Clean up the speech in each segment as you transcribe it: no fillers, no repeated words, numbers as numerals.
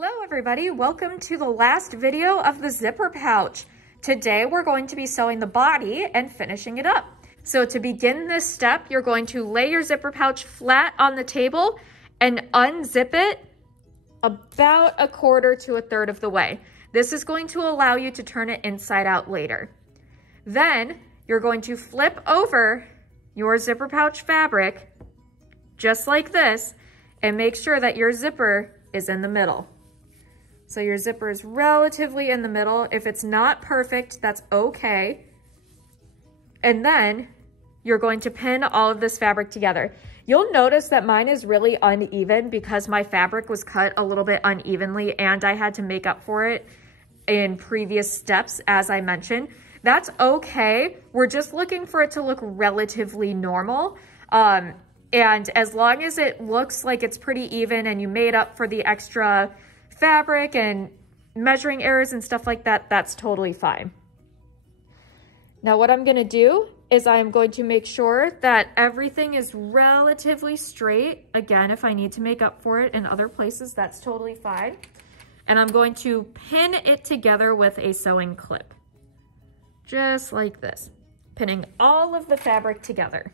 Hello everybody, welcome to the last video of the zipper pouch. Today we're going to be sewing the body and finishing it up. So to begin this step, you're going to lay your zipper pouch flat on the table and unzip it about a quarter to a third of the way. This is going to allow you to turn it inside out later. Then you're going to flip over your zipper pouch fabric just like this and make sure that your zipper is in the middle. So your zipper is relatively in the middle. If it's not perfect, that's okay. And then you're going to pin all of this fabric together. You'll notice that mine is really uneven because my fabric was cut a little bit unevenly and I had to make up for it in previous steps, as I mentioned. That's okay. We're just looking for it to look relatively normal. And as long as it looks like it's pretty even and you made up for the extra fabric and measuring errors and stuff like that, that's totally fine. Now what I'm gonna do is I'm going to make sure that everything is relatively straight. Again, if I need to make up for it in other places, that's totally fine. And I'm going to pin it together with a sewing clip. Just like this, pinning all of the fabric together.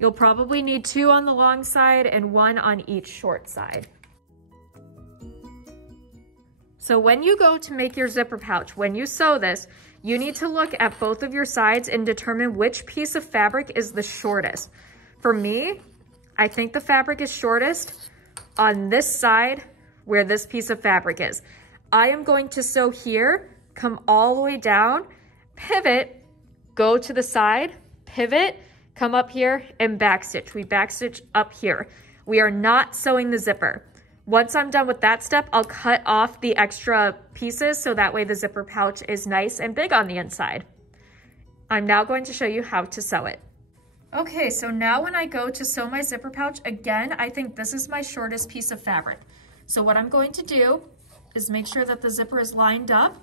You'll probably need 2 on the long side and 1 on each short side. So when you go to make your zipper pouch, when you sew this, you need to look at both of your sides and determine which piece of fabric is the shortest. For me, I think the fabric is shortest on this side where this piece of fabric is. I am going to sew here, come all the way down, pivot, go to the side, pivot, come up here and backstitch. We backstitch up here. We are not sewing the zipper. Once I'm done with that step, I'll cut off the extra pieces so that way the zipper pouch is nice and big on the inside. I'm now going to show you how to sew it. Okay, so now when I go to sew my zipper pouch, again, I think this is my shortest piece of fabric. So what I'm going to do is make sure that the zipper is lined up.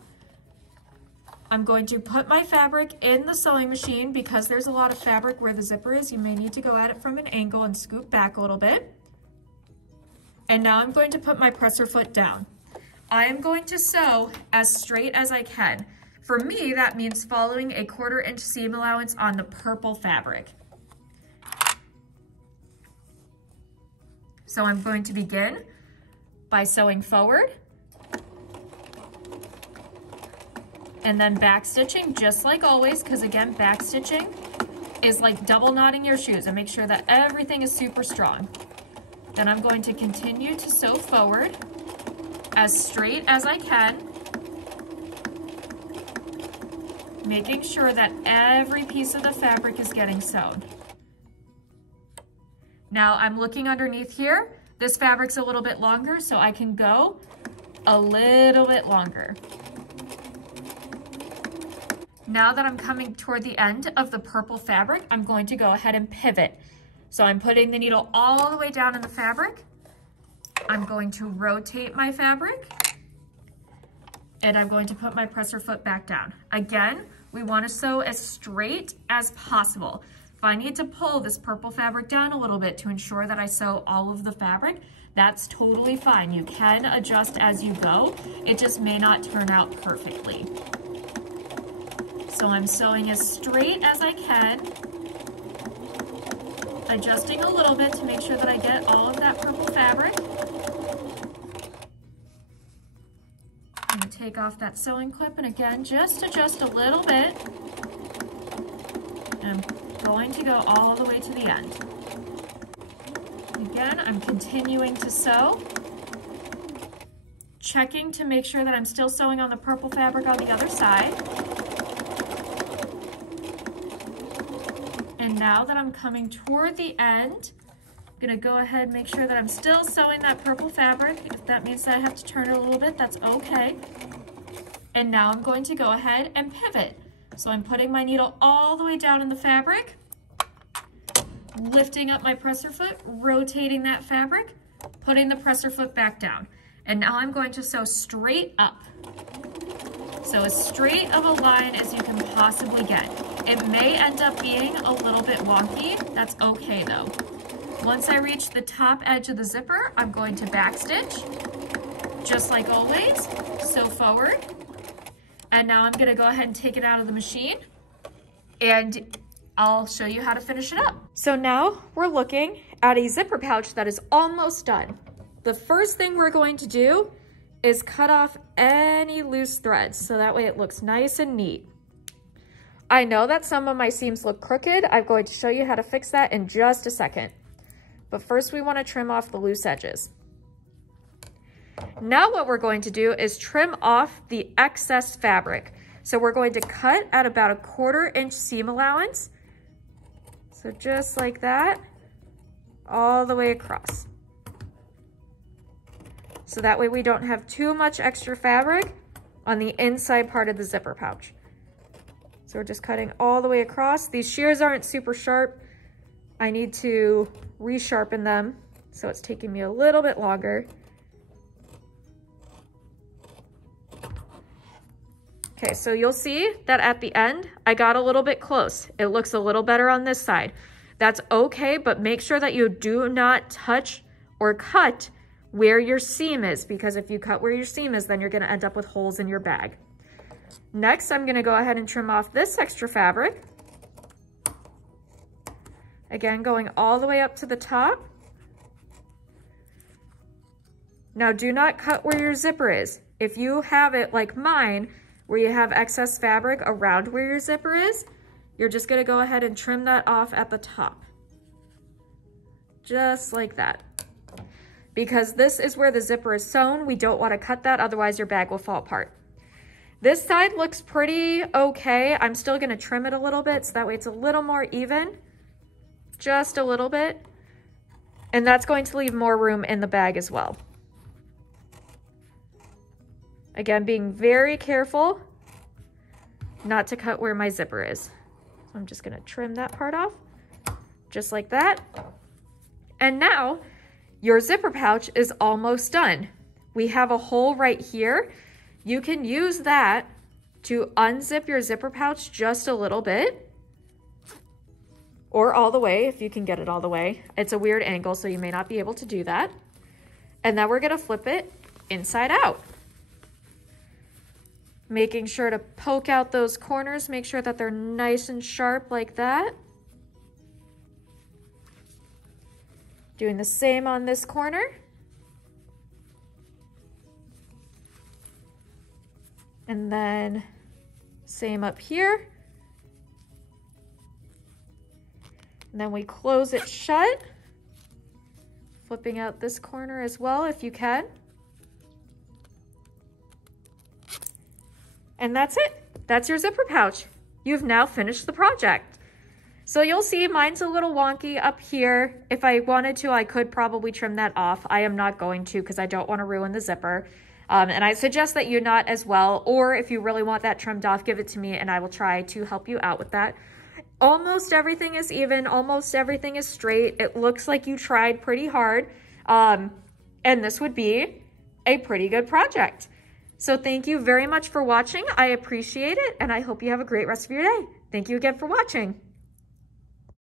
I'm going to put my fabric in the sewing machine because there's a lot of fabric where the zipper is. You may need to go at it from an angle and scoop back a little bit. And now I'm going to put my presser foot down. I am going to sew as straight as I can. For me, that means following a 1/4 inch seam allowance on the purple fabric. So I'm going to begin by sewing forward and then back stitching just like always, because again, back stitching is like double knotting your shoes and make sure that everything is super strong. Then I'm going to continue to sew forward as straight as I can, making sure that every piece of the fabric is getting sewn. Now I'm looking underneath here. This fabric's a little bit longer, so I can go a little bit longer. Now that I'm coming toward the end of the purple fabric, I'm going to go ahead and pivot. So I'm putting the needle all the way down in the fabric. I'm going to rotate my fabric and I'm going to put my presser foot back down. Again, we want to sew as straight as possible. If I need to pull this purple fabric down a little bit to ensure that I sew all of the fabric, that's totally fine. You can adjust as you go. It just may not turn out perfectly. So I'm sewing as straight as I can, adjusting a little bit to make sure that I get all of that purple fabric. I'm going to take off that sewing clip and again, just adjust a little bit. And I'm going to go all the way to the end. Again, I'm continuing to sew, checking to make sure that I'm still sewing on the purple fabric on the other side. And now that I'm coming toward the end, I'm gonna go ahead and make sure that I'm still sewing that purple fabric. If that means that I have to turn it a little bit, that's okay. And now I'm going to go ahead and pivot. So I'm putting my needle all the way down in the fabric, lifting up my presser foot, rotating that fabric, putting the presser foot back down. And now I'm going to sew straight up. So as straight of a line as you can possibly get. It may end up being a little bit wonky. That's okay though. Once I reach the top edge of the zipper, I'm going to backstitch, just like always, sew forward. And now I'm gonna go ahead and take it out of the machine and I'll show you how to finish it up. So now we're looking at a zipper pouch that is almost done. The first thing we're going to do is cut off any loose threads so that way it looks nice and neat. I know that some of my seams look crooked. I'm going to show you how to fix that in just a second. But first we want to trim off the loose edges. Now what we're going to do is trim off the excess fabric. So we're going to cut at about a 1/4 inch seam allowance. So just like that, all the way across. So that way we don't have too much extra fabric on the inside part of the zipper pouch. So we're just cutting all the way across. These shears aren't super sharp. I need to resharpen them, so it's taking me a little bit longer. Okay, so you'll see that at the end, I got a little bit close. It looks a little better on this side. That's okay, but make sure that you do not touch or cut where your seam is, because if you cut where your seam is, then you're gonna end up with holes in your bag. Next, I'm gonna go ahead and trim off this extra fabric. Again, going all the way up to the top. Now do not cut where your zipper is. If you have it like mine, where you have excess fabric around where your zipper is, you're just gonna go ahead and trim that off at the top. Just like that. Because this is where the zipper is sewn, we don't wanna cut that, otherwise your bag will fall apart. This side looks pretty okay. I'm still gonna trim it a little bit so that way it's a little more even, just a little bit. And that's going to leave more room in the bag as well. Again, being very careful not to cut where my zipper is. So I'm just gonna trim that part off, just like that. And now your zipper pouch is almost done. We have a hole right here. You can use that to unzip your zipper pouch just a little bit, or all the way if you can get it all the way. It's a weird angle, so you may not be able to do that. And then we're gonna flip it inside out. Making sure to poke out those corners, make sure that they're nice and sharp like that. Doing the same on this corner. And then same up here. And then we close it shut. Flipping out this corner as well if you can. And that's it. That's your zipper pouch. You've now finished the project. So you'll see mine's a little wonky up here. If I wanted to, I could probably trim that off. I am not going to because I don't want to ruin the zipper. And I suggest that you not as well, or if you really want that trimmed off, give it to me and I will try to help you out with that. Almost everything is even, almost everything is straight. It looks like you tried pretty hard. And this would be a pretty good project. So thank you very much for watching. I appreciate it, and I hope you have a great rest of your day. Thank you again for watching.